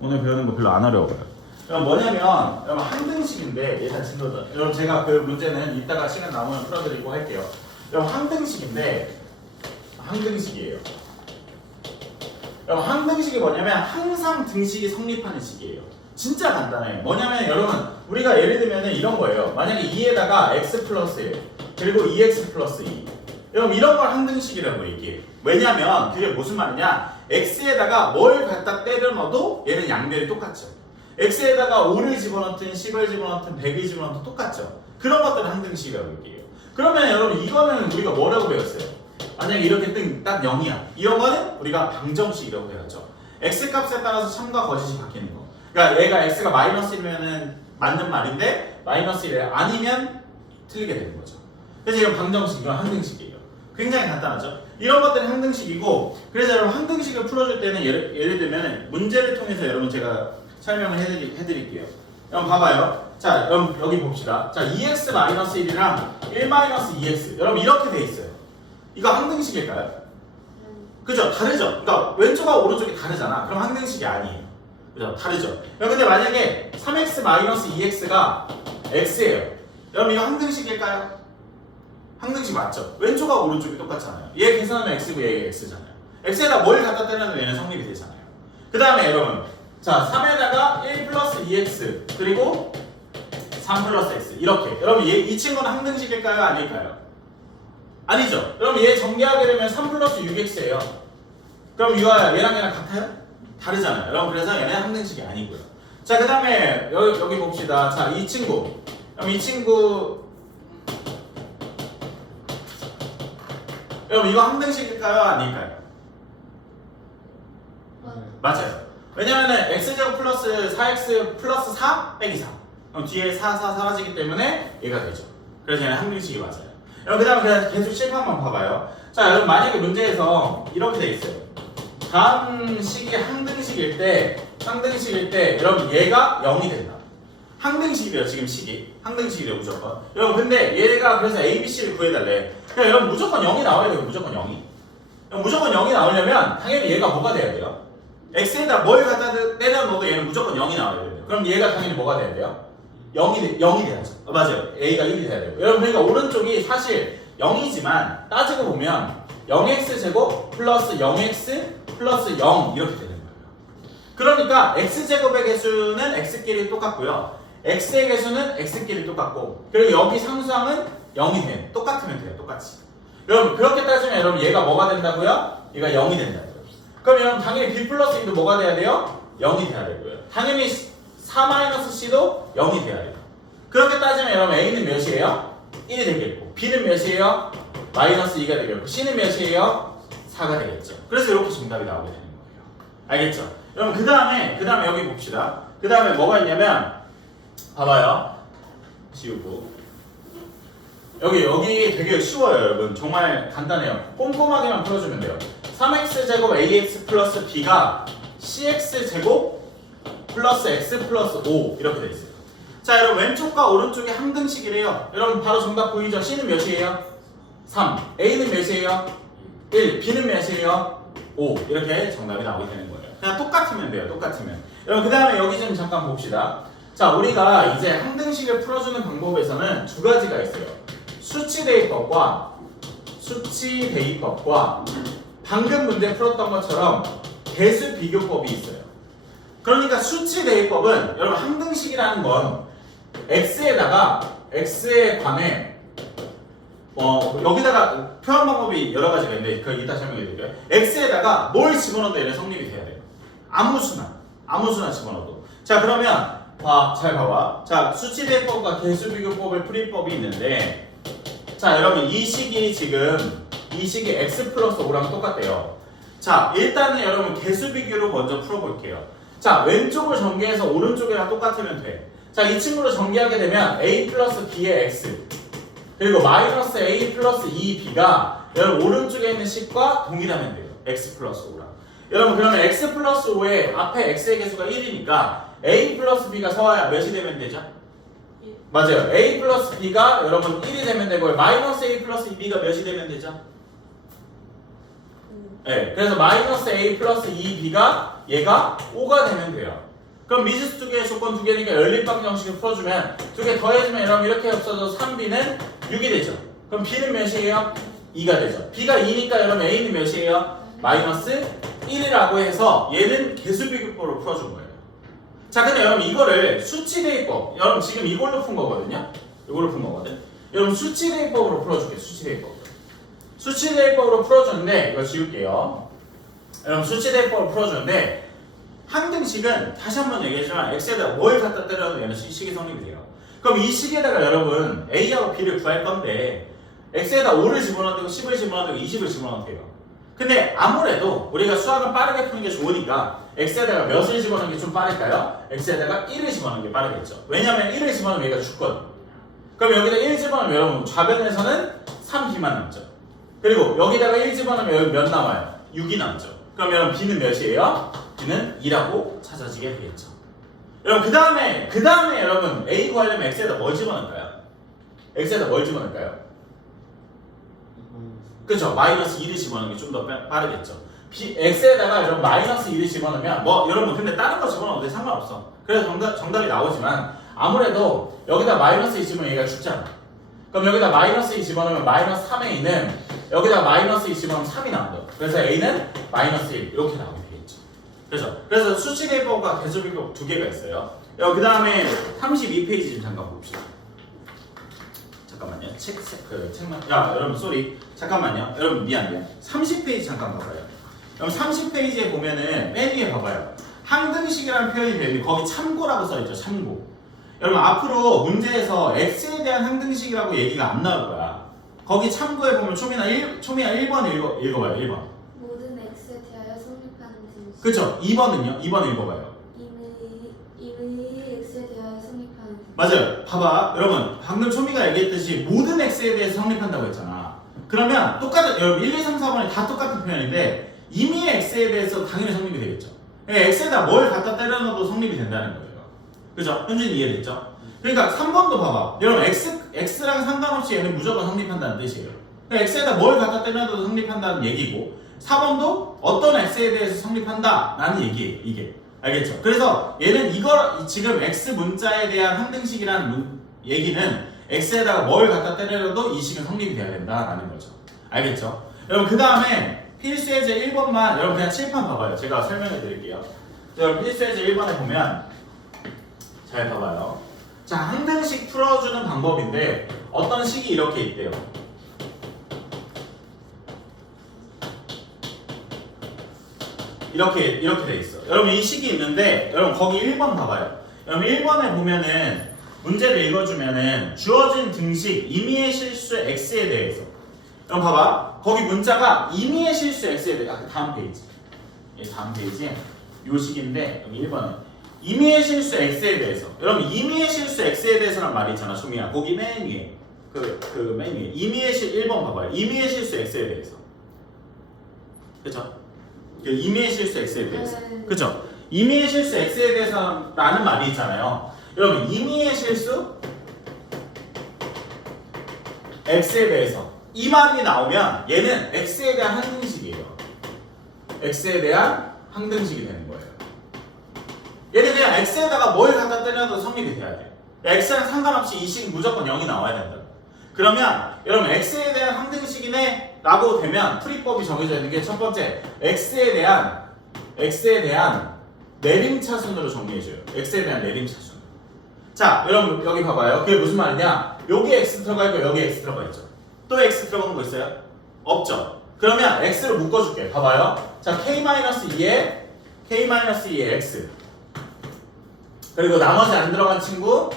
오늘 배우는 거 별로 안 어려워요. 그럼 뭐냐면 여러분 항등식인데 일단 진도죠. 여러분 제가 그 문제는 이따가 시간 남으면 풀어드리고 할게요. 여러분 항등식인데 항등식이에요. 여러분 항등식이 뭐냐면 항상 등식이 성립하는 식이에요. 진짜 간단해요. 뭐냐면 여러분 우리가 예를 들면 이런 거예요. 만약에 2에다가 x 플러스 1 그리고 2x 플러스 2 여러분 이런 걸 항등식이라고 얘기해요. 왜냐면 그게 무슨 말이냐 x에다가 뭘 갖다 때려 넣어도 얘는 양변이 똑같죠. x에다가 5를 집어넣든 10을 집어넣든 100을 집어넣든 똑같죠. 그런 것들은 항등식이라고 얘기해요. 그러면 여러분 이거는 우리가 뭐라고 배웠어요? 만약에 이렇게 딱 0이야. 이런 거는 우리가 방정식이라고 배웠죠. x 값에 따라서 참과 거짓이 바뀌는 거. 그러니까 얘가 x가 마이너스 1이면 맞는 말인데 마이너스 1이 아니면 틀리게 되는 거죠. 그래서 이건 방정식, 이건 항등식이에요. 굉장히 간단하죠. 이런 것들은 항등식이고 그래서 여러분 항등식을 풀어줄 때는 예를 들면 문제를 통해서 여러분 제가 설명을 해드릴게요. 여러분 봐봐요. 자 여러분 여기 봅시다. 자 2x-1이랑 1-2x 여러분 이렇게 돼 있어요. 이거 항등식일까요? 그죠? 다르죠? 그러니까 왼쪽하고 오른쪽이 다르잖아. 그럼 항등식이 아니에요. 그죠? 다르죠? 근데 만약에 3x-2x가 x예요. 여러분 이거 항등식일까요? 항등식 맞죠? 왼쪽하고 오른쪽이 똑같잖아요. 얘 계산하면 x고 얘 x잖아요. x에다 뭘 갖다 때려도 얘는 성립이 되잖아요. 그 다음에 여러분 자 3에다가 1 플러스 2x 그리고 3 플러스 x 이렇게 여러분 이 친구는 항등식일까요? 아닐까요? 아니죠. 그럼 얘 전개하게 되면 3 플러스 6x예요. 그럼 얘랑 같아요? 다르잖아요. 여러분 그래서 얘는 항등식이 아니고요. 자 그 다음에 여기 봅시다. 자 이 친구 그럼 이 친구 여러분 이거 항등식일까요? 아닐까요? 맞아요. 왜냐면은 x제곱 플러스 4x 플러스 4 빼기 4 그럼 뒤에 4 사라지기 때문에 얘가 되죠. 그래서 얘는 항등식이 맞아요. 여러분 그 다음에 계속 실판만 봐봐요. 자 여러분 만약에 문제에서 이렇게 돼 있어요. 다음 식이 항등식일 때 여러분 얘가 0이 된다. 항등식이래요. 지금 식이 항등식이래요. 무조건. 여러분 근데 얘가 그래서 A, B, C를 구해달래. 그러니까 여러분 무조건 0이 나와야 돼요. 무조건 0이. 무조건 0이 나오려면 당연히 얘가 뭐가 돼야 돼요? x에다 뭘 갖다 때려 넣어도 얘는 무조건 0이 나와야 돼요. 그럼 얘가 당연히 뭐가 돼야 돼요? 0이 돼야죠. 맞아요. a가 1이 돼야 돼요. 여러분 그러니까 오른쪽이 사실 0이지만 따지고 보면 0x제곱 플러스 0x 플러스 0 이렇게 되는 거예요. 그러니까 x제곱의 개수는 x끼리 똑같고요. x의 개수는 x끼리 똑같고 그리고 여기 상수항은 0이 돼. 똑같으면 돼요. 똑같이. 여러분 그렇게 따지면 여러분 얘가 뭐가 된다고요? 얘가 0이 된다고요. 그럼 여러분 당연히 b 플러스 2도 뭐가 돼야 돼요? 0이 돼야 되고요. 당연히 4-c도 0이 돼야 돼요. 그렇게 따지면 여러분 a는 몇이에요? 1이 되겠고 b는 몇이에요? 마이너스 2가 되겠고 c는 몇이에요? 4가 되겠죠. 그래서 이렇게 정답이 나오게 되는 거예요. 알겠죠? 여러분 그 다음에 여기 봅시다. 그 다음에 뭐가 있냐면 봐봐요. 지우고 여기 되게 쉬워요. 여러분 정말 간단해요. 꼼꼼하게만 풀어주면 돼요. 3x제곱 ax 플러스 b가 cx제곱 플러스 x 플러스 5 이렇게 돼 있어요. 자 여러분 왼쪽과 오른쪽이 항등식이래요. 여러분 바로 정답 보이죠? c는 몇이에요? 3 a는 몇이에요? 1 b는 몇이에요? 5 이렇게 정답이 나오게 되는 거예요. 그냥 똑같으면 돼요. 똑같으면. 여러분 그 다음에 여기 좀 잠깐 봅시다. 자 우리가 이제 항등식을 풀어주는 방법에서는 두 가지가 있어요. 수치대입법과 방금 문제 풀었던 것처럼 개수비교법이 있어요. 그러니까 수치대입법은 여러분 항등식이라는 건 x에 관해 여기다가 표현 방법이 여러 가지가 있는데 그거 이따 설명해 드릴게요. x에다가 뭘 집어넣어도 얘는 성립이 돼야 돼요. 아무 수나 집어넣어도. 자 그러면 잘 봐봐. 자 수치대입법과 개수비교법의 풀이법이 있는데 자 여러분 이 식이 x 플러스 5랑 똑같대요. 자 일단은 여러분 개수비교로 먼저 풀어볼게요. 자 왼쪽을 전개해서 오른쪽이랑 똑같으면 돼. 자 이 친구를 전개하게 되면 a 플러스 b의 x 그리고 마이너스 a 플러스 2b가 여러분 오른쪽에 있는 식과 동일하면 돼요. x 플러스 5랑. 여러분 그러면 x 플러스 5에 앞에 x의 개수가 1이니까 a 플러스 b가 서야 몇이 되면 되죠? 맞아요. a 플러스 b가 여러분 1이 되면 되고요. 마이너스 a 플러스 2b가 몇이 되면 되죠? 네, 그래서 마이너스 a 플러스 2b가 얘가 5가 되면 돼요. 그럼 미지수 두 개의 조건 두 개니까 연립방 정식을 풀어주면 두 개 더해주면 여러분 이렇게 없어져 3b는 6이 되죠. 그럼 b는 몇이에요? 2가 되죠. b가 2니까 여러분 a는 몇이에요? 마이너스 1이라고 해서 얘는 개수비교법으로 풀어준 거예요. 자, 근데 여러분 이거를 수치대입법, 여러분 지금 이걸로 푼 거거든요. 이걸로 푼 거거든. 여러분 수치대입법으로 풀어줄게요. 수치대입법. 수치대입법으로 풀어주는데 이거 지울게요. 여러분 수치대입법으로 풀어주는데 항등식은 다시 한번 얘기하지만 x에다가 뭘 갖다 때려도 얘는 식이 성립이 돼요. 그럼 이 식에다가 여러분 a하고 b를 구할 건데 x에다 5를 집어넣어도 되고 10을 집어넣어도 되고 20을 집어넣어도 돼요. 근데 아무래도 우리가 수학은 빠르게 푸는 게 좋으니까 x에다가 몇을 집어넣는 게 좀 빠를까요? x에다가 1을 집어넣는 게 빠르겠죠. 왜냐면 1을 집어넣으면 얘가 죽거든. 그럼 여기다 1 집어넣으면 여러분 좌변에서는 3b만 남죠. 그리고 여기다가 1 집어넣으면 여기 몇 남아요? 6이 남죠. 그럼 여러분 b는 몇이에요? b는 2라고 찾아지게 되겠죠. 여러분 그 다음에 여러분 a 구하려면 x에다 뭘 집어넣을까요? x에다 뭘 집어넣을까요? 그죠? 마이너스 2를 집어넣는 게 좀 더 빠르겠죠. x에다가 여러분 마이너스 2를 집어넣으면 뭐 여러분 근데 다른 거 집어넣어도 상관없어. 그래서 정답이 나오지만 아무래도 여기다 마이너스 2 집으면 얘가 죽잖아. 그럼 여기다 마이너스 2 집어넣으면 마이너스 3에 2는 여기다 마이너스 2 집어넣으면 3이 나온다. 그래서 a는 마이너스 1 이렇게 나오게 되겠죠. 그래서 수치대입법과 개수비법 두 개가 있어요. 그 다음에 32페이지 좀 잠깐 봅시다. 잠깐만요. 책만. 야, 여러분, 쏘리. 잠깐만요. 여러분, 미안. 30페이지 잠깐 봐봐요. 여러분, 30페이지에 보면은 맨 위에 봐봐요. 항등식이라는 표현이 되는데 거기 참고라고 써있죠. 참고. 여러분, 앞으로 문제에서 x에 대한 항등식이라고 얘기가 안 나올 거야. 거기 참고에 보면 초미나 1번 읽어봐요. 1번. 모든 x에 대하여 성립하는 등식. 그쵸? 2번은요? 2번 읽어봐요. 이의 x에 대하여 성립하는 등식. 맞아요. 봐봐. 여러분, 방금 초미가 얘기했듯이 모든 x에 대해서 성립한다고 했잖아. 그러면 똑같은, 여러분 1, 2, 3, 4번이 다 똑같은 표현인데 이미의 x에 대해서 당연히 성립이 되겠죠. 그러니까 x에다 뭘 갖다 때려 넣어도 성립이 된다는 거예요. 그죠? 현준이 이해됐죠? 그러니까 3번도 봐봐. 여러분 x랑 상관없이 얘는 무조건 성립한다는 뜻이에요. 그러니까 x에다 뭘 갖다 때려 넣어도 성립한다는 얘기고 4번도 어떤 x에 대해서 성립한다 라는 얘기예요. 이게. 알겠죠? 그래서 얘는 지금 x 문자에 대한 항등식이라는 얘기는 x에다가 뭘 갖다 때려도 이 식은 성립이 돼야 된다라는 거죠. 알겠죠? 여러분 그 다음에 필수예제 1번만 여러분 그냥 칠판 봐봐요. 제가 설명해 드릴게요. 여러분 필수예제 1번에 보면 잘 봐봐요. 자, 항등식 풀어주는 방법인데 어떤 식이 이렇게 있대요. 이렇게 돼 있어. 여러분 이 식이 있는데 여러분 거기 1번 봐봐요. 여러분 1번에 보면은 문제를 읽어주면은 주어진 등식 임의의 실수 x에 대해서 여러분 봐봐. 거기 문자가 임의의 실수 x에 대해서 다음 페이지. 다음 페이지에 요 식인데 여기 1번에 임의의 실수 x에 대해서 여러분 임의의 실수 x에 대해서란 말이 있잖아. 종이야. 거기 맨 위에 맨 위에 임의의 1번 봐봐요. 임의의 실수 x에 대해서 그쵸? 임의의 실수 x에 대해서 그쵸? 임의의 실수 x에 대해서라는 말이 있잖아요. 여러분 임의의 실수 x에 대해서 이 말이 나오면 얘는 x에 대한 항등식이에요. x에 대한 항등식이 되는 거예요. 얘는 그냥 x에다가 뭘 갖다 때려도 성립이 돼야 돼요. x랑 상관없이 이 식은 무조건 0이 나와야 된다. 그러면 여러분 x에 대한 항등식이네 라고 되면 풀이법이 정해져 있는 게 첫 번째 x에 대한 내림차순으로 정리해줘요. x에 대한 내림차순. 자, 여러분 여기 봐봐요. 그게 무슨 말이냐? 여기 x 들어가 있고 여기 x 들어가 있죠. 또 x 들어가는 거 있어요? 없죠. 그러면 x를 묶어줄게. 봐봐요. 자, k-2에 x 그리고 나머지 안 들어간 친구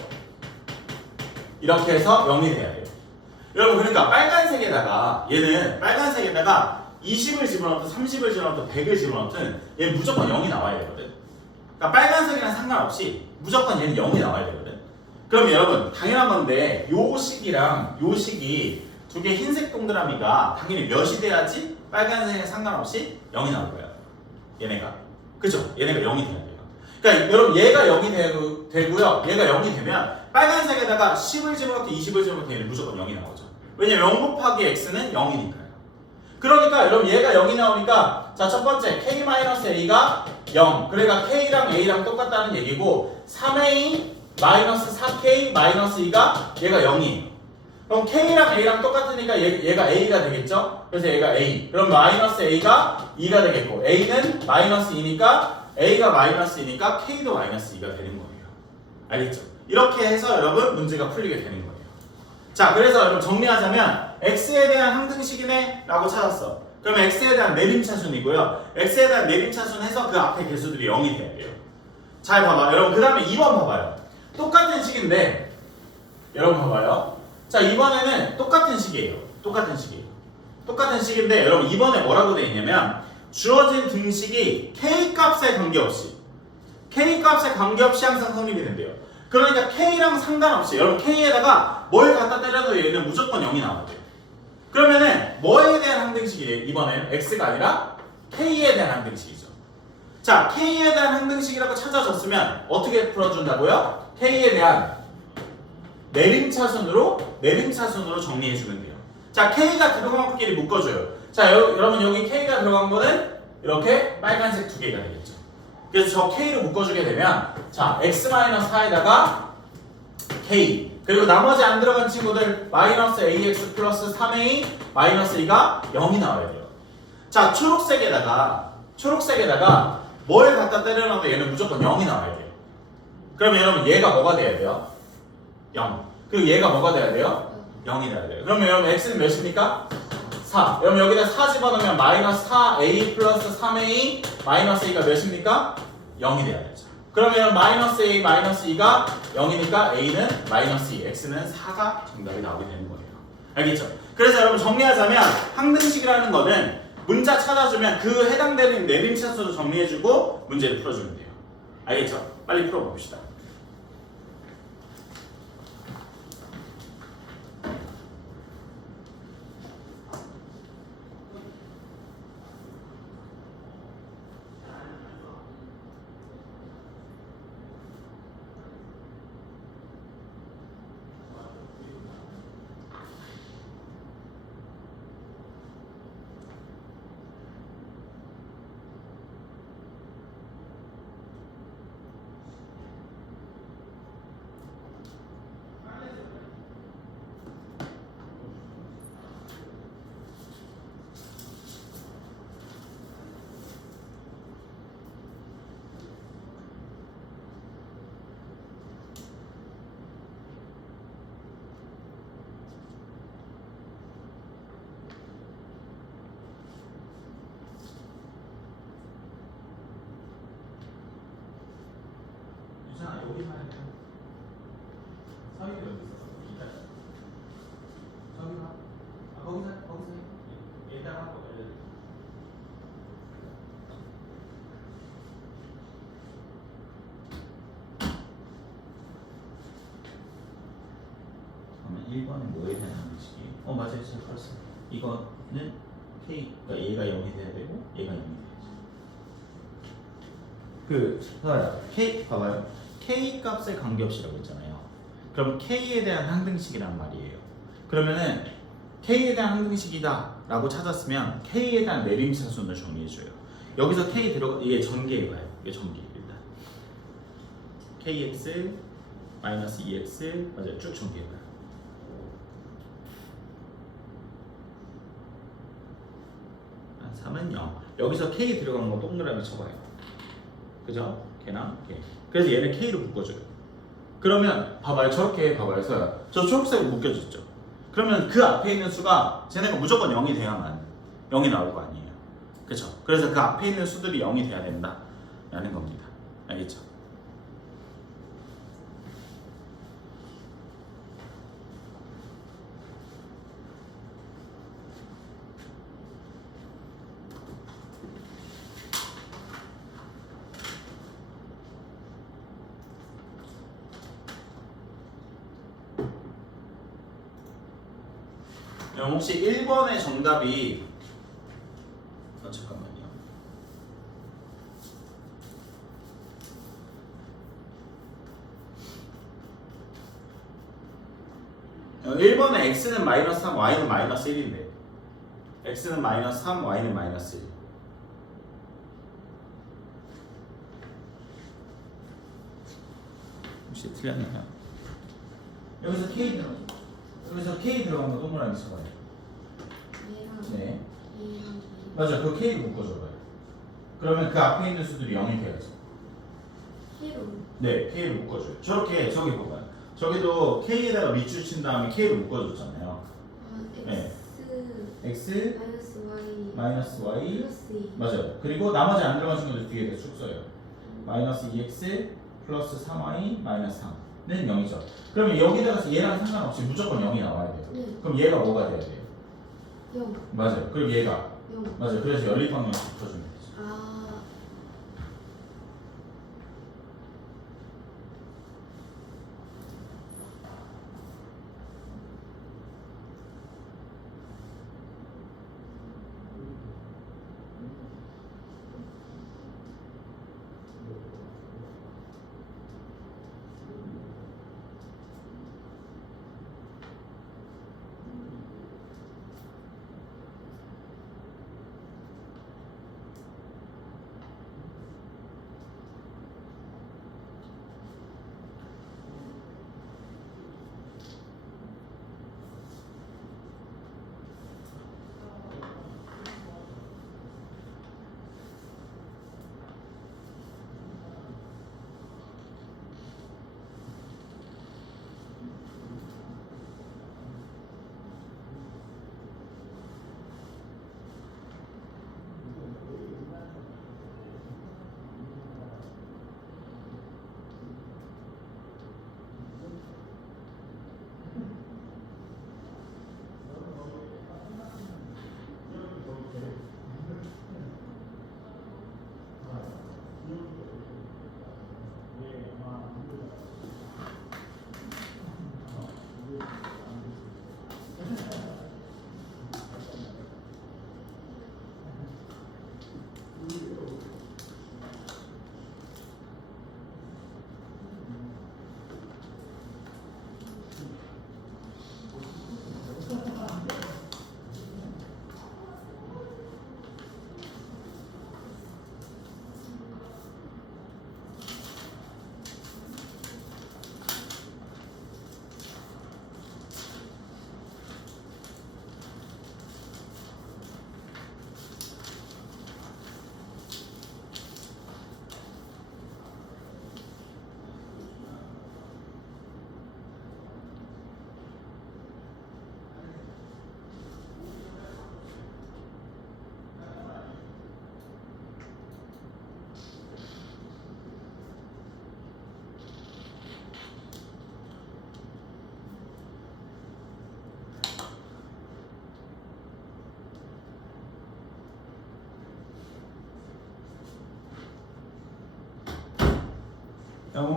이렇게 해서 0이 돼야 돼요. 여러분 그러니까 빨간색에다가 얘는 빨간색에다가 20을 집어넣든 30을 집어넣든 100을 집어넣든 얘는 무조건 0이 나와야 되거든. 그러니까 빨간색이랑 상관없이 무조건 얘는 0이 나와야 되거든. 그럼 여러분 당연한 건데 요 식이랑 요 식이 두 개 흰색 동그라미가 당연히 몇이 돼야지 빨간색에 상관없이 0이 나올 거야. 얘네가. 그죠? 얘네가 0이 돼야 돼요. 그러니까 여러분 얘가 0이 되고요. 얘가 0이 되면 빨간색에다가 10을 집어넣든 20을 집어넣든 얘는 무조건 0이 나오죠. 왜냐면 0 곱하기 x는 0이니까요. 그러니까 여러분 얘가 0이 나오니까 자 첫 번째 k-a가 0 그러니까 k랑 a랑 똑같다는 얘기고 3a 마이너스 4k 마이너스 2가 얘가 0이에요. 그럼 k랑 a랑 똑같으니까 얘가 a가 되겠죠? 그래서 얘가 a 그럼 마이너스 a가 2가 되겠고 a는 마이너스 2니까 a가 마이너스 2니까 k도 마이너스 2가 되는 거예요. 알겠죠? 이렇게 해서 여러분 문제가 풀리게 되는 거예요. 자 그래서 여러분 정리하자면 x에 대한 항등식이네 라고 찾았어. 그러면 x에 대한 내림차순이고요. x에 대한 내림차순 해서 그 앞에 개수들이 0이 돼야 돼요. 잘 봐봐 여러분. 그 다음에 2번 봐봐요. 똑같은 식인데 여러분 봐봐요. 자 이번에는 똑같은 식이에요. 똑같은 식인데 여러분 이번에 뭐라고 돼 있냐면 주어진 등식이 k 값에 관계없이 항상 성립이 된대요. 그러니까 k랑 상관없이 여러분 k에다가 뭘 갖다 때려도 얘는 무조건 0이 나와야 돼요. 그러면은 뭐에 대한 항등식이에요? 이번에는 x가 아니라 k에 대한 항등식이죠. 자 k에 대한 항등식이라고 찾아줬으면 어떻게 풀어준다고요? k에 대한 내림차순으로 정리해주면 돼요. 자 k가 들어간 것끼리 묶어줘요. 자 여러분 여기 k가 들어간 거는 이렇게 빨간색 두 개가 되겠죠. 그래서 저 k로 묶어주게 되면 자 x-4에다가 k 그리고 나머지 안 들어간 친구들 마이너스 ax 플러스 3a 마이너스 2가 0이 나와야 돼요. 자 초록색에다가 뭘 갖다 때려놔도 얘는 무조건 0이 나와야 돼요. 그러면 여러분 얘가 뭐가 돼야 돼요? 0. 그리고 얘가 뭐가 돼야 돼요? 0이 돼야 돼요. 그러면 여러분 x는 몇입니까? 4. 여러분 여기다 4 집어넣으면 마이너스 4a 플러스 3a 마이너스 2가 몇입니까? 0이 돼야 되죠. 그러면 마이너스 a 마이너스 2가 0이니까 a는 마이너스 2, x는 4가 정답이 나오게 되는 거예요. 알겠죠? 그래서 여러분 정리하자면 항등식이라는 거는 문자 찾아주면 그 해당되는 내림차수로 정리해주고 문제를 풀어주면 돼요. 알겠죠? 빨리 풀어봅시다. 여기 사야 돼요. 서희가 어디 있어? 이따. 저기가. 아 거기서. 얘다가 하고 알려줘. 그러면 1번은 뭐에 대한 항식이? 맞아요. 잘 풀었어. 이거는 k, 그러니까 얘가 0이 돼야 되고 얘가 0이 돼야지. k 봐봐요. k 값에 관계없이라고 했잖아요. 그럼 k에 대한 항등식이란 말이에요. 그러면은 k에 대한 항등식이다 라고 찾았으면 k에 대한 내림차순을 정리해줘요. 여기서 k 이게 전개해봐요. 이게 전개 일단 kx 마이너스 2x 맞아요. 쭉 전개해봐요. 한 3은 0. 여기서 k 들어가는 거 동그라미 쳐봐요. 그죠? 걔랑 걔. 그래서 얘는 k로 묶어줘요. 그러면 봐봐요. 저렇게 봐봐요. 저 초록색으로 묶여졌죠. 그러면 그 앞에 있는 수가 쟤네가 무조건 0이 돼야만 0이 나올 거 아니에요. 그렇죠? 그래서 그 앞에 있는 수들이 0이 돼야 된다 라는 겁니다. 알겠죠? 혹시 1번의 정답이 잠깐만요. 1번에 x는 마이너스 3, y는 마이너스 1인데 x는 마이너스 3, y는 마이너스 1. 혹시 틀렸나요? 여기서 k 들어간 거 동그라미 쳐봐요. 얘랑 네. 얘랑 맞아, 그 k를 묶어줘봐요. 그러면 그 앞에 있는 수들이 0이 돼야죠. K로 네, k를 묶어줘요. 저렇게 저기 봐봐요. 저기도 k에다가 밑줄 친 다음에 k를 묶어줬잖아요. X 네. x 마이너스 Y 마이너스 y 플러스 2 맞아요. 그리고 나머지 안 들어간 친구들 뒤에다 쭉 써요. 마이너스 2x 플러스 3y 마이너스 3는 0이죠. 그러면 여기다가 얘랑 상관없이 무조건 0이 나와야 돼요. 네. 그럼 얘가 뭐가 돼야 돼요? 0 맞아요. 그럼 얘가 0 맞아요. 그래서 연립방정식 붙여주면 되죠. 아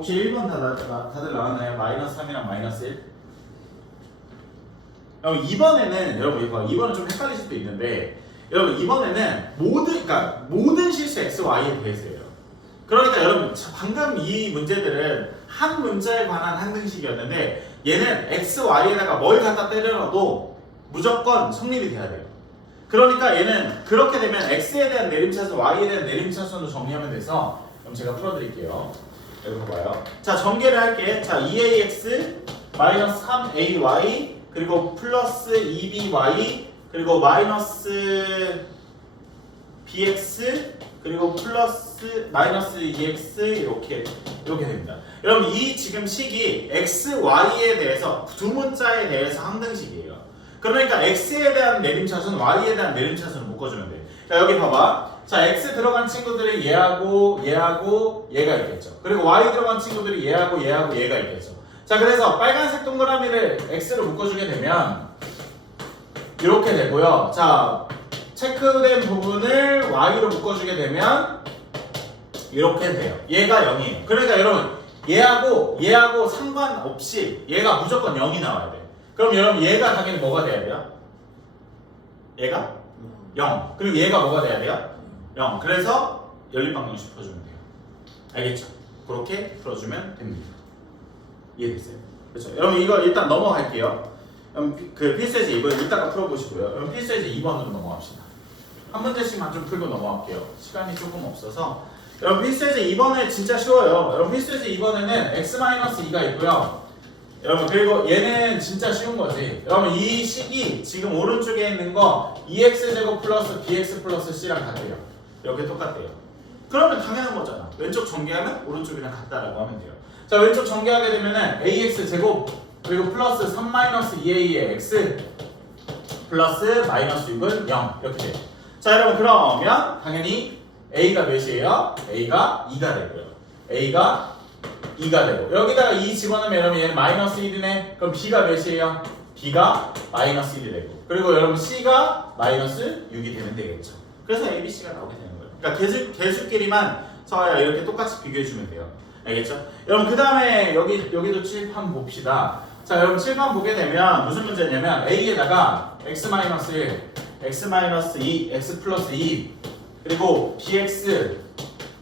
혹시 1번 다들 나왔나요? 마이너스 3이랑 마이너스 1? 2번에는 여러분 이거 2번은 좀 헷갈릴 수도 있는데 여러분 이번에는 모든 실수 x, y에 대해서예요. 그러니까 여러분 방금 이 문제들은 한 문자에 관한 항등식이었는데 얘는 x, y에다가 뭘 갖다 때려넣어도 무조건 성립이 돼야 돼요. 그러니까 얘는 그렇게 되면 x에 대한 내림차순, y에 대한 내림차순으로 정리하면 돼서 그럼 제가 풀어드릴게요. 여기 봐봐요. 자, 전개를 할게. 자, 2ax 마이너스 3ay 그리고 플러스 2by 그리고 마이너스 bx 그리고 플러스 마이너스 2x 이렇게 됩니다. 여러분 이 지금 식이 x, y에 대해서 두 문자에 대해서 항등식이에요. 그러니까 x에 대한 내림차순, y에 대한 내림차순을 묶어주면 돼. 자, 여기 봐봐. 자, x 들어간 친구들이 얘하고 얘가 있겠죠. 그리고 y 들어간 친구들이 얘하고 얘가 있겠죠. 자, 그래서 빨간색 동그라미를 x로 묶어주게 되면 이렇게 되고요. 자, 체크된 부분을 y로 묶어주게 되면 이렇게 돼요. 얘가 0이에요. 그러니까 여러분 얘하고 상관없이 얘가 무조건 0이 나와야 돼. 그럼 여러분 얘가 당연히 뭐가 돼야 돼요? 얘가 0. 그리고 얘가 뭐가 돼야 돼요? 0. 그래서 연립방정식 풀어주면 돼요. 알겠죠? 그렇게 풀어주면 됩니다. 이해됐어요? 그렇죠? 여러분 이거 일단 넘어갈게요. 그 필수에서 이번 이따가 풀어보시고요. 그럼 필수에서 2번으로 넘어갑시다. 한 문제씩만 좀 풀고 넘어갈게요. 시간이 조금 없어서. 여러분 필수에서 2번에 진짜 쉬워요. 여러분 필수에서 2번에는 x-2가 있고요. 여러분 그리고 얘는 진짜 쉬운 거지. 여러분 이 식이 지금 오른쪽에 있는 거 2x제곱 플러스 bx 플러스 c랑 같아요. 이렇게 똑같대요. 그러면 당연한 거잖아. 왼쪽 전개하면 오른쪽이랑 같다라고 하면 돼요. 자 왼쪽 전개하게 되면은 ax제곱 그리고 플러스 3-2a의 x 플러스 마이너스 6은 0 이렇게 돼요. 자 여러분 그러면 당연히 a가 몇이에요? a가 2가 되고요. a가 2가 되고 여기다가 2 집어넣으면 여러분 얘는 마이너스 1이네. 그럼 b가 몇이에요? b가 마이너스 1이 되고 그리고 여러분 c가 마이너스 6이 되면 되겠죠. 그래서 a, b, c가 나오게 되는 거예요. 그러니까 개수끼리만 서야 이렇게 똑같이 비교해주면 돼요. 알겠죠? 여러분 그 다음에 여기도 칠판 봅시다. 자 여러분 칠판 보게 되면 무슨 문제냐면 a에다가 x-1, x-2, x 플러스 2 그리고 bx,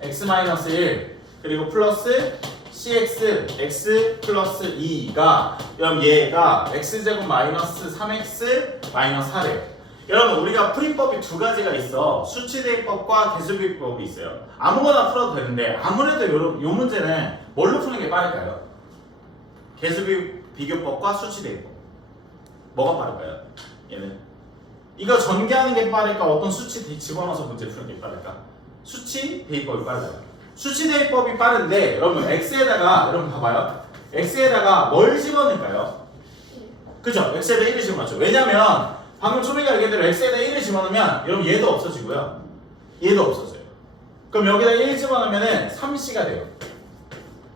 x-1 그리고 플러스 cx, x 플러스 2가 여러분 얘가 x제곱 마이너스 3x 마이너스 4래요. 여러분 우리가 풀이법이 두 가지가 있어. 수치대입법과 개수비법이 있어요. 아무거나 풀어도 되는데 아무래도 요 문제는 뭘로 푸는 게 빠를까요? 개수비교법과 수치대입법. 뭐가 빠를까요? 얘는 이거 전개하는 게 빠를까? 어떤 수치 집어넣어서 문제 푸는 게 빠를까? 수치대입법이 빠르다요. 수치대입법이 빠른데 여러분 x에다가 여러분 봐봐요. x에다가 뭘 집어넣을까요? 그죠? x에다 1을 집어넣죠. 왜냐면 방금 초비가 얘기한 x에다 1을 집어넣으면 여러분 얘도 없어지고요. 얘도 없어져요. 그럼 여기다 1 집어넣으면 3c가 돼요.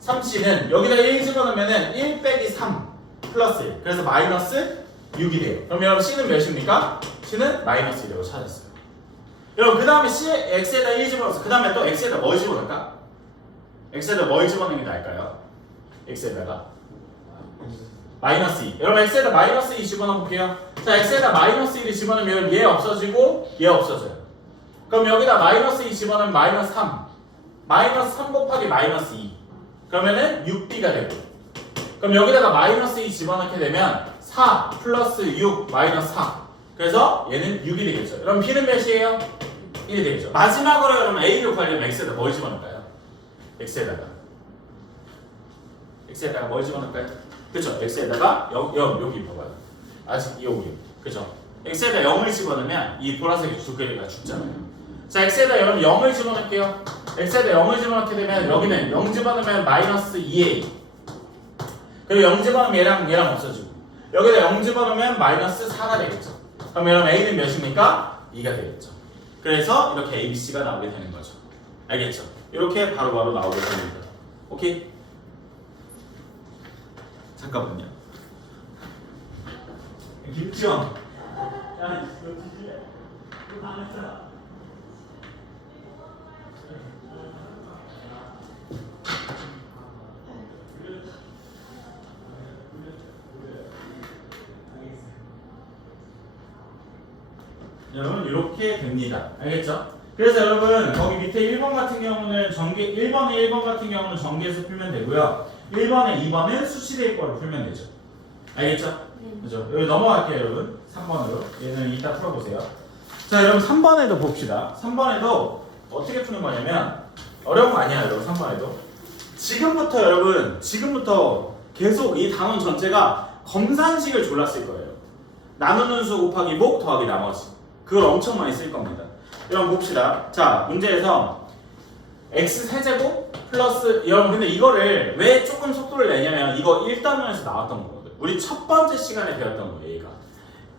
3c는 여기다 1 집어넣으면 1 빼기 3 플러스 1. 그래서 마이너스 6이 돼요. 그럼 여러분 c는 몇입니까? c는 마이너스 1이라고 찾았어요. 여러분 그 다음에 x에다 1 집어넣어서 그 다음에 또 x에다 뭘 집어넣을까? x에다 뭘 집어넣는 게 나을까요? x에다가 마이너스 2. 여러분 x에다 마이너스 2 집어넣어볼게요. 자 x에다 마이너스 1을 집어넣으면 얘 없어지고 얘 없어져요. 그럼 여기다 마이너스 2 집어넣으면 마이너스 3. 마이너스 3 곱하기 마이너스 2. 그러면은 6b가 되고. 그럼 여기다가 마이너스 2 집어넣게 되면 4 플러스 6 마이너스 4. 그래서 얘는 6이 되겠죠. 그럼 b는 몇이에요? 1이 되겠죠. 마지막으로 여러분 a를 구하려면 x에다 뭘 집어넣을까요? x에다가 뭘 집어넣을까요? 그쵸? x에다가 여기 봐봐요. 아직 여기 그쵸? x에다 0을 집어넣으면 이 보라색이 두 개가 죽잖아요. 자 x에다 여러분 0을 집어넣을게요. x에다 0을 집어넣게 되면 여기는 0 집어넣으면 마이너스 2a 그리고 0 집어넣으면 얘랑 없어지고 여기다 0 집어넣으면 마이너스 4가 되겠죠. 그럼 여러분 a는 몇입니까? 2가 되겠죠. 그래서 이렇게 a, b, c가 나오게 되는 거죠. 알겠죠? 이렇게 바로바로 나오게 됩니다. 오케이? 잠깐만요. 김지영. 야, 이거 안 했잖아. 여러분 이렇게 됩니다. 알겠죠? 그래서 여러분 거기 밑에 1번 같은 경우는 1번에 1번 같은 경우는 전개해서 풀면 되고요. 1번에 2번은 수치대입법으로 풀면 되죠. 알겠죠? 그죠? 여기 넘어갈게요, 여러분. 3번으로. 얘는 이따 풀어보세요. 자, 여러분 3번에도 봅시다. 3번에도 어떻게 푸는 거냐면 어려운 거 아니야, 여러분. 3번에도. 지금부터 계속 이 단원 전체가 검산식을 졸랐을 거예요. 나누는 수 곱하기 목 더하기 나머지. 그걸 엄청 많이 쓸 겁니다. 여러분 봅시다. 자, 문제에서 x 세제곱 플러스 여러분 근데 이거를 왜 조금 속도를 내냐면 이거 1단원에서 나왔던 거거든. 우리 첫 번째 시간에 배웠던 거예요.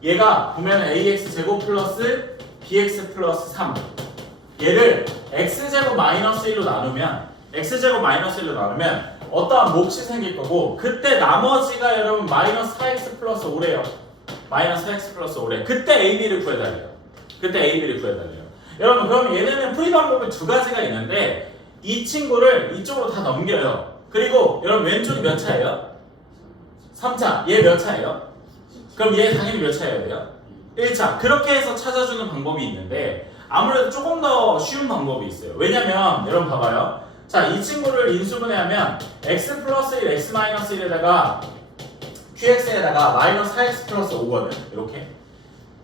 얘가 보면 ax 제곱 플러스 bx 플러스 3 얘를 x제곱 마이너스 1로 나누면 어떠한 몫이 생길 거고 그때 나머지가 여러분 마이너스 4x 플러스 5래요. 마이너스 4x 플러스 5래. 그때 ab를 구해달래요. 여러분 그럼 얘네는 풀이 방법이 두 가지가 있는데 이 친구를 이쪽으로 다 넘겨요. 그리고 여러분 왼쪽이 몇 차예요? 3차. 얘 몇 차예요? 그럼 얘 당연히 몇 차여야 돼요? 1차. 그렇게 해서 찾아주는 방법이 있는데 아무래도 조금 더 쉬운 방법이 있어요. 왜냐면 여러분 봐봐요. 자, 이 친구를 인수분해하면 x 플러스 1, x 마이너스 1에다가 qx에다가 마이너스 4x 플러스 5거든. 이렇게.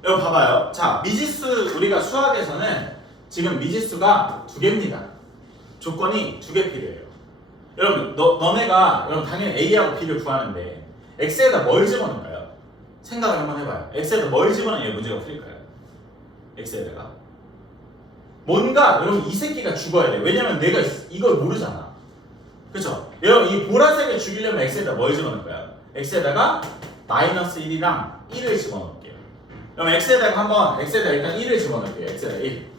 여러분 봐봐요. 자, 미지수 우리가 수학에서는 지금 미지수가 두 개입니다. 조건이 두 개 필요해요. 여러분 너네가 여러분 당연히 a하고 b를 구하는데 x에다 뭘 집어넣을까요? 생각을 한번 해봐요. x에다 뭘 집어넣으면 문제가 풀릴까요? x에다가 뭔가 여러분 이 새끼가 죽어야 돼. 왜냐면 내가 이걸 모르잖아. 그쵸? 여러분 이 보라색을 죽이려면 x에다 뭘 집어넣을까요? x에다가 마이너스 1이랑 1을 집어넣을게요. 그럼 x에다가 일단 1을 집어넣을게요. x에다 1.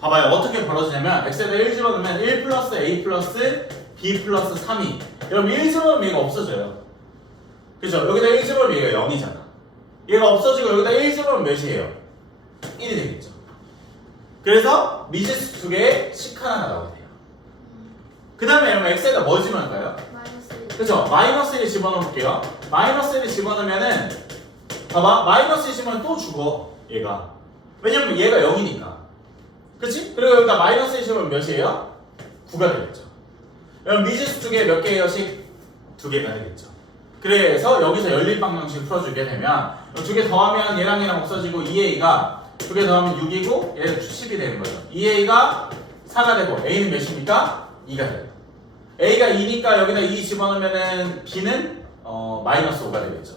봐봐요. 어떻게 벌어지냐면 x에다 1 집어넣으면 1 플러스 a 플러스 b 플러스 3이 여러분 1 집어넣으면 얘가 없어져요. 그죠? 여기다 1 집어넣으면 얘가 0이잖아. 얘가 없어지고 여기다 1 집어넣으면 몇이에요? 1이 되겠죠. 그래서 미지수 두 개에 식 하나가 나오게 돼요. 그 다음에 여러분 x에다 뭐 집어넣을까요? 마이너스 1. 그죠? 마이너스 1 집어넣을게요. 마이너스 1 집어넣으면은 봐봐. 마이너스 1 집어넣으면 또 죽어 얘가. 왜냐면 얘가 0이니까. 그치? 그리고 여기다 마이너스 1 집어넣으면 몇이에요? 9가 되겠죠. 그럼 미지수 두 개 몇 개예요? 식? 두 개가 되겠죠. 그래서 여기서 연립방정식 풀어주게 되면 두 개 더하면 얘랑 얘랑 없어지고 2a가 두 개 더하면 6이고 얘는 10이 되는 거예요. 2a가 4가 되고 a는 몇입니까? 2가 돼요. a가 2니까 여기다 2 집어넣으면은 b는 마이너스 5가 되겠죠.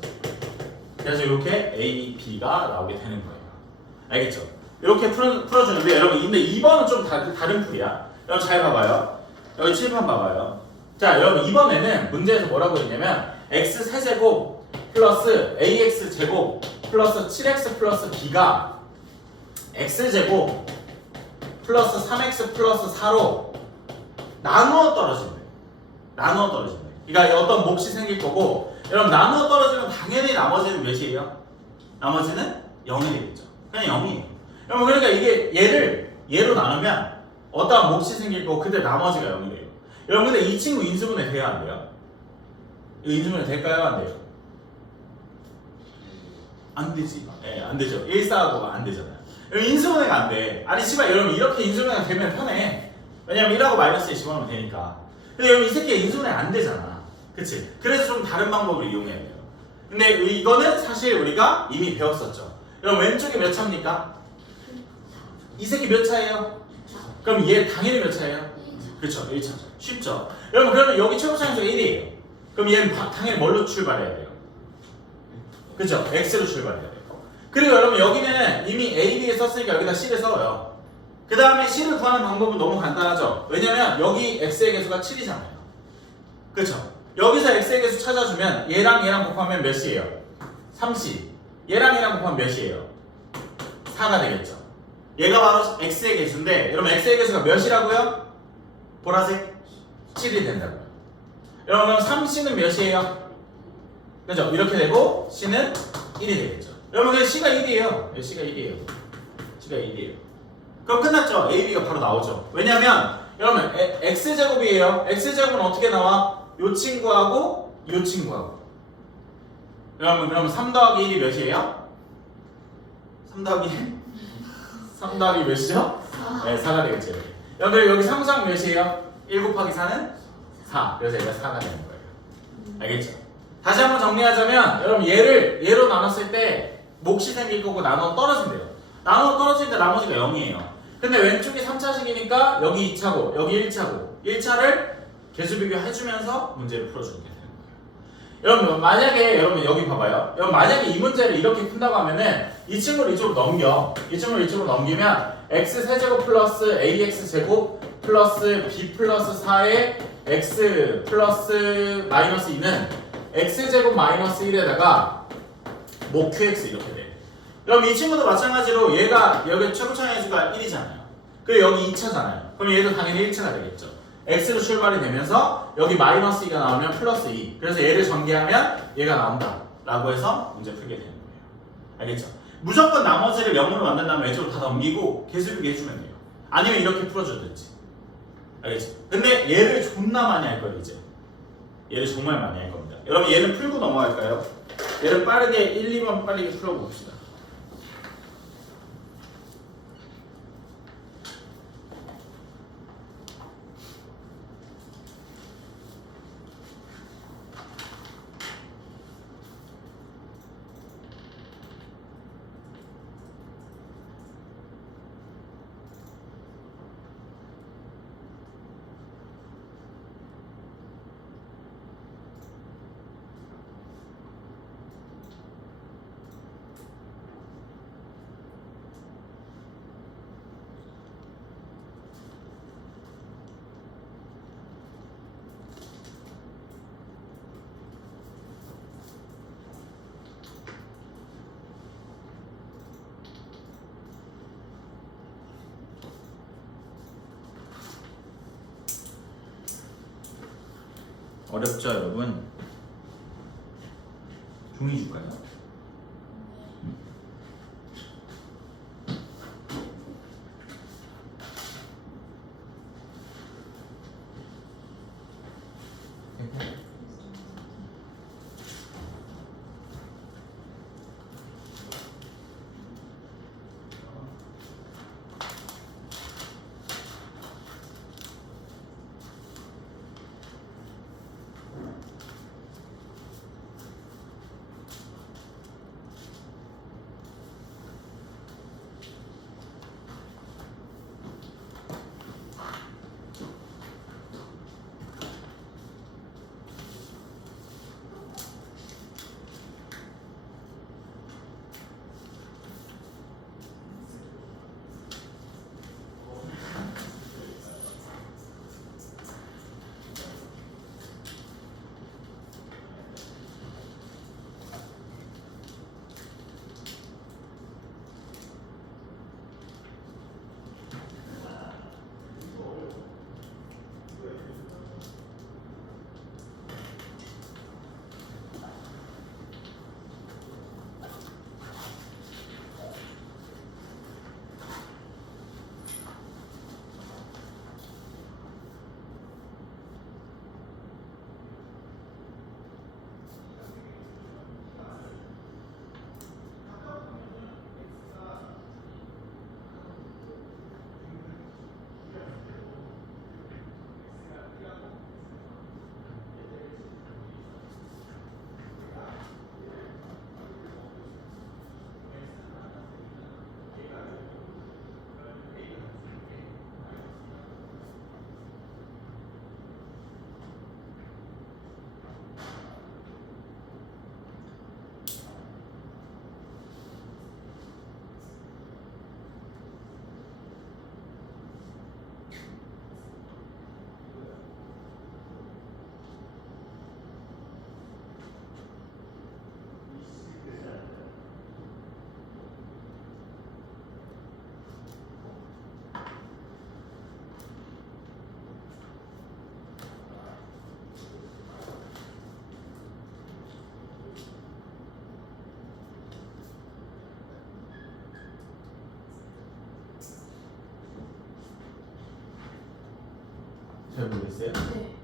그래서 이렇게 a, b가 나오게 되는 거예요. 알겠죠? 이렇게 풀어주는데 여러분 근데 2번은 좀 다른 풀이야. 여러분 잘 봐봐요. 여기 칠판 봐봐요. 자 여러분 이번에는 문제에서 뭐라고 했냐면 x 세제곱 플러스 ax 제곱 플러스 7x 플러스 b가 x제곱 플러스 3x 플러스 4로 나누어 떨어진대. 그러니까 어떤 몫이 생길 거고 여러분 나누어 떨어지면 당연히 나머지는 몇이에요? 나머지는 0이 되겠죠. 그냥 0이에요. 여러분 그러니까 이게 얘로 나누면 어떠한 몫이 생길 거고 근데 나머지가 0이 돼요. 여러분 근데 이 친구 인수분해 돼야 안 돼요? 이거 인수분해 될까요? 안 돼요? 안 되지. 예, 안 되죠. 1, 4하고 안 되잖아요. 인수분해가 안 돼. 아니 씨발 여러분 이렇게 인수분해가 되면 편해. 왜냐면 1하고 마이너스에 집어넣으면 되니까. 근데 여러분 이 새끼가 인수분해 안 되잖아. 그치? 그래서 좀 다른 방법을 이용해야 돼요. 근데 이거는 사실 우리가 이미 배웠었죠. 여러분 왼쪽이 몇 차입니까? 이 새끼 몇 차예요? 그럼 얘 당연히 몇 차예요? 그렇죠. 1차죠. 쉽죠? 여러분 그러면 여기 최고차항수가 1이에요. 그럼 얘는 당연히 뭘로 출발해야 돼요? 그렇죠? x로 출발해야 돼요. 그리고 여러분 여기는 이미 a, b에 썼으니까 여기다 c를 써요. 그 다음에 c를 구하는 방법은 너무 간단하죠. 왜냐면 여기 x의 개수가 7이잖아요. 그렇죠? 여기서 x의 개수 찾아주면 얘랑 곱하면 몇이에요? 30. 얘랑 곱하면 몇이에요? 4가 되겠죠. 얘가 바로 x의 개수인데 여러분 x의 개수가 몇이라고요? 보라색 7이 된다고요. 여러분 그럼 3c는 몇이에요? 그죠? 이렇게 되고 c는 1이 되겠죠. 여러분 그냥 c가 1이에요. c가 1이에요. 그럼 끝났죠? a, b가 바로 나오죠. 왜냐면 여러분 x제곱이에요. x제곱은 어떻게 나와? 요 친구하고 요 친구하고. 여러분 그러면 3 더하기 1이 몇이에요? 3 더하기 몇이죠? 네, 4가 되겠죠. 여러분 여기 상수항 몇이에요? 1 곱하기 4는 4. 그래서 얘가 4가 되는 거예요. 알겠죠? 다시 한번 정리하자면 여러분 얘로 나눴을 때 몫이 생길 거고 나눠 떨어진대요. 나눠 떨어질 때 나머지가 0이에요. 근데 왼쪽이 3차식이니까 여기 2차고 여기 1차고 1차를 개수 비교해주면서 문제를 풀어주게 되는 거예요. 여러분 만약에 여러분 여기 봐봐요. 여러분 만약에 이 문제를 이렇게 푼다고 하면은 이 친구를 이쪽으로 넘겨. 이 친구를 이쪽으로 넘기면 x 세제곱 플러스 ax 제곱 플러스 b 플러스 4의 x 플러스 마이너스 2는 x제곱 마이너스 1에다가 뭐 qx 이렇게 돼. 그럼 이 친구도 마찬가지로 얘가 여기 최고차항의 수가 1이잖아요. 그리고 여기 2차잖아요. 그럼 얘도 당연히 1차가 되겠죠. x로 출발이 되면서 여기 마이너스 2가 나오면 플러스 2. 그래서 얘를 전개하면 얘가 나온다 라고 해서 문제 풀게 되는 거예요. 알겠죠? 무조건 나머지를 0으로 만든다면 왼쪽으로 다 넘기고 개수비교 해주면 돼요. 아니면 이렇게 풀어줘야지. 알겠죠? 근데 얘를 존나 많이 할 거예요 이제. 얘를 정말 많이 할 겁니다. 여러분 얘는 풀고 넘어갈까요? 얘를 빠르게 1, 2번 빠르게 풀어봅시다. 어렵죠 여러분? 종이 줄까요? 잘 모르겠어요? 네.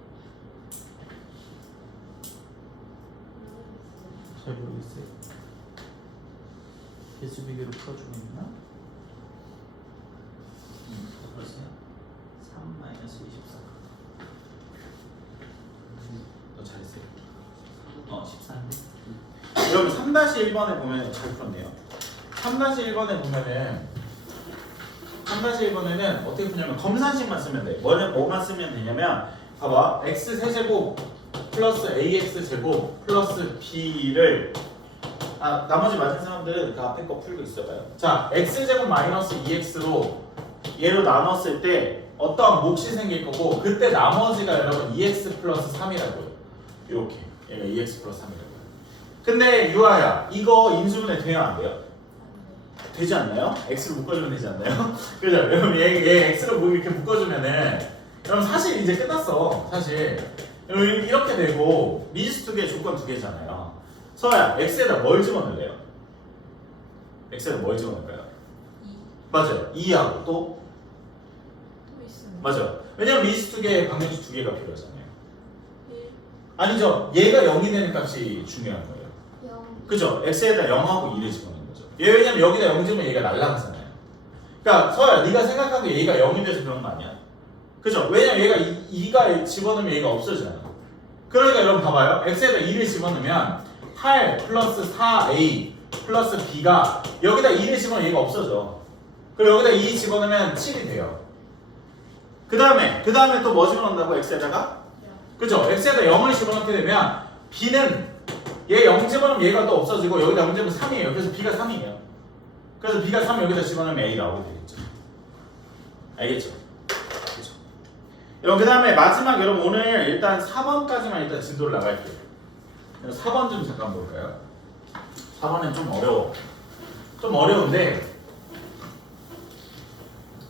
잘 모르겠어요. 개수 비교로 풀어주고 있나? 풀었어요? 3 마이너스 24. 너 잘했어요. 14인데. 여러분 3-1번에 보면 잘 풀었네요. 3-1번에 보면은 3-1번에는 어떻게 푸냐면 검산식만 쓰면 돼. 뭐만 쓰면 되냐면 봐봐. x 세제곱 플러스 ax 제곱 플러스 b를 나머지 맞은 사람들은 그 앞에 거 풀고 있어봐요. 자, x제곱 마이너스 2x로 얘로 나눴을 때 어떠한 몫이 생길 거고 그때 나머지가 여러분 2x 플러스 3이라고요. 이렇게 얘가 2x 플러스 3이라고요. 근데 유아야 이거 인수분해 돼요 안 돼요? 되지 않나요? x로 묶어주면 되지 않나요? 그죠? 여러분 얘 x로 이렇게 묶어주면은 그럼 사실 이제 끝났어. 사실 이렇게 되고 미지수 두 개, 조건 두 개잖아요. 서야 x에다 뭘 집어넣을래요? x에다 뭘 집어넣을까요? 2. 맞아요. 2하고 또? 또 있어요. 맞아요. 왜냐면 미지수 두 개, 방정식 두 개가 필요하잖아요. 1. 아니죠. 얘가 0이 되는 값이 중요한 거예요. 0. 그죠? x에다 0하고 2를 집어넣는 거죠. 얘 왜냐면 여기다 0 집으면 얘가 날라가잖아요. 그러니까 서야 네가 생각하기에 얘가 0이 돼서 그런 거 아니야? 그죠? 왜냐면 얘가 2가 집어넣으면 얘가 없어지잖아. 그러니까 여러분 봐봐요. x에다 2를 집어넣으면 8 플러스 4a 플러스 b가 여기다 2를 집어넣으면 얘가 없어져. 그리고 여기다 2 집어넣으면 7이 돼요. 그 다음에 또 뭐 집어넣는다고 x에다가? 그죠? x에다 0을 집어넣게 되면 b는 얘 0 집어넣으면 얘가 또 없어지고 여기다 0 집으면 3이에요. 그래서 b가 3이에요. 그래서 b가 3 여기다 집어넣으면 a 나오게 되겠죠. 알겠죠? 그죠? 여러분 그 다음에 마지막 여러분 오늘 일단 4번까지만 일단 진도를 나갈게요. 4번 좀 잠깐 볼까요? 4번은 좀 어려워. 좀 어려운데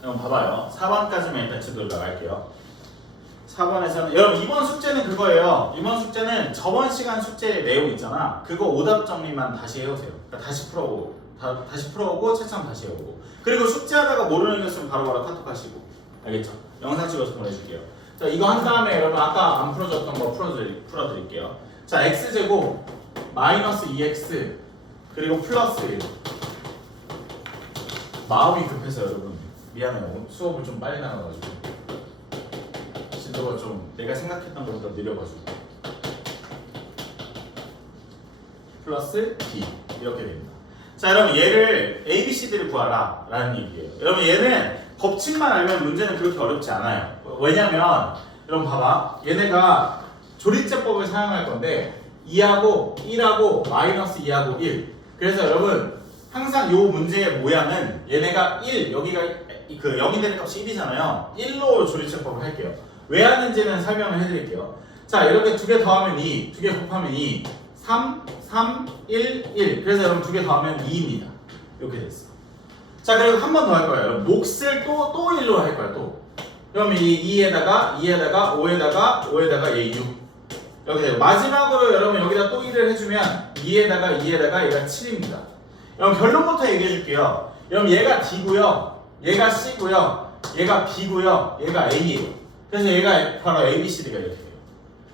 여러분 봐봐요. 4번까지만 일단 진도를 나갈게요. 4번에서는 여러분 이번 숙제는 그거예요. 이번 숙제는 저번 시간 숙제 내용 있잖아. 그거 오답 정리만 다시 해오세요. 그러니까 다시 풀어오고 채점 다시 해오고. 그리고 숙제하다가 모르는 거 있으면 바로바로 카톡하시고. 알겠죠? 영상 찍어서 보내줄게요. 자, 이거 한 다음에 여러분 아까 안 풀어줬던 거 풀어드릴게요. 자, x제곱 마이너스 2x 그리고 플러스 1. 마음이 급해서 여러분 미안해요. 수업을 좀 빨리 나가가지고 진도가 좀 내가 생각했던 것보다 느려가지고 플러스 b 이렇게 됩니다. 자, 여러분 얘를 a, b, c, d를 구하라 라는 얘기예요. 여러분 얘는 법칙만 알면 문제는 그렇게 어렵지 않아요. 왜냐면 여러분 봐봐, 얘네가 조립제법을 사용할 건데 2하고 1하고 마이너스 2하고 1. 그래서 여러분 항상 요 문제의 모양은 얘네가 1, 여기가 그 0이 되는 값이 1이잖아요. 1로 조립제법을 할게요. 왜 하는지는 설명을 해드릴게요. 자, 이렇게 두 개 더하면 2, 두 개 곱하면 2, 3, 3, 1, 1. 그래서 여러분 두 개 더하면 2입니다. 이렇게 됐어. 자, 그리고 한 번 더 할 거예요. 몫을 또 1로 할 거야, 또. 그럼 이 2에다가 5에다가 얘 6. 이렇게 돼요. 마지막으로 여러분 여기다 또 1을 해주면 2에다가 얘가 7입니다. 여러분 결론부터 얘기해 줄게요. 여러분 얘가 D고요. 얘가 C고요. 얘가 B고요. 얘가 A예요. 그래서 얘가 바로 ABCD가 이렇게 돼요.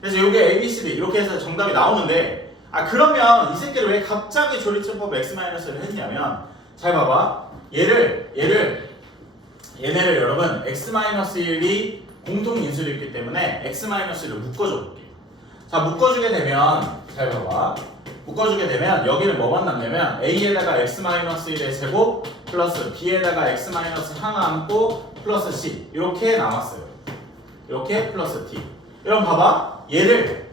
그래서 이게 ABCD 이렇게 해서 정답이 나오는데 그러면 이 새끼를 왜 갑자기 조립제법 X-를 했냐면 잘 봐봐. 얘네를 여러분 X-1이 공통인수로 있기 때문에 X-를 묶어줘 볼게요. 자, 묶어주게 되면 잘 봐봐. 묶어주게 되면 여기는 뭐만 남냐면 A에다가 X-1의 제곱 플러스 B에다가 X- 하나 안고 플러스 C 이렇게 남았어요. 이렇게 플러스 D. 여러분 봐봐. 얘를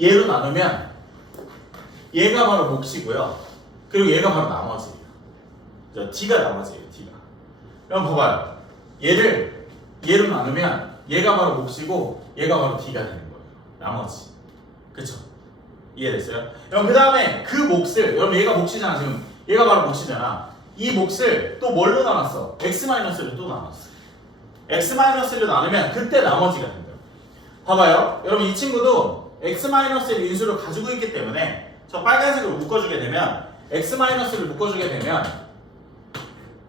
얘로 나누면 얘가 바로 몫이고요. 그리고 얘가 바로 나머지예요. D가 나머지예요. D가. 여러분 봐봐요. 얘로 나누면 얘가 바로 몫이고 얘가 바로 D가 되는 거예요. 나머지. 그쵸? 이해됐어요? 여러분 그 다음에 그 몫을 여러분 얘가 몫이잖아. 지금 얘가 바로 몫이잖아. 이 몫을 또 뭘로 나눴어? X-를 또 나눴어. X-를 나누면 그때 나머지가 된다. 봐봐요. 여러분 이 친구도 X-를 인수로 가지고 있기 때문에 저 빨간색으로 묶어주게 되면 X-를 묶어주게 되면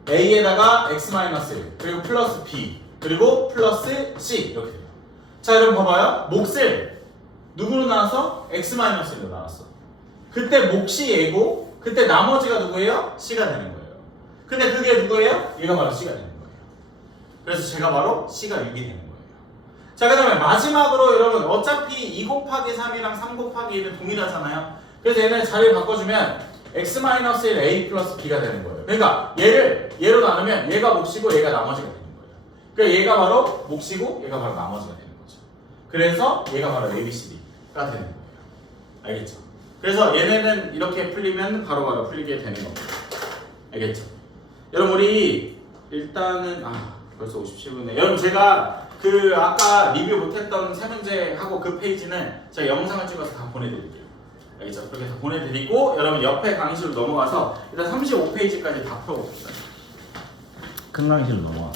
A에다가 X-1 그리고 플러스 B 그리고 플러스 C 이렇게 돼요. 자, 여러분 봐봐요. 몫을 누구로 나눠서? X-1로 나눴어. 그때 몫이 얘고 그때 나머지가 누구예요? C가 되는 거예요. 근데 그게 누구예요? 얘가 바로 C가 되는 거예요. 그래서 제가 바로 C가 6이 되는 거예요. 자, 그 다음에 마지막으로 여러분 어차피 2 곱하기 3이랑 3 곱하기 1은 동일하잖아요. 그래서 얘네 자리를 바꿔주면 X-1 A 플러스 B가 되는 거예요. 그러니까 얘로 나누면 얘가 몫이고 얘가 나머지가 되는 거예요. 그러니까 얘가 바로 몫이고 얘가 바로 나머지가 되는 거죠. 그래서 얘가 바로 ABCD가 되는 거예요. 알겠죠? 그래서 얘네는 이렇게 풀리면 바로바로 풀리게 되는 겁니다. 알겠죠? 여러분 우리 일단은 벌써 57분에 여러분 제가 그 아까 리뷰 못했던 세 문제하고 그 페이지는 제가 영상을 찍어서 다 보내드릴게요. 알겠죠? 그렇게 다 보내드리고 여러분 옆에 강의실로 넘어가서 일단 35페이지까지 다 풀어봅시다. 큰 강의실로 넘어가.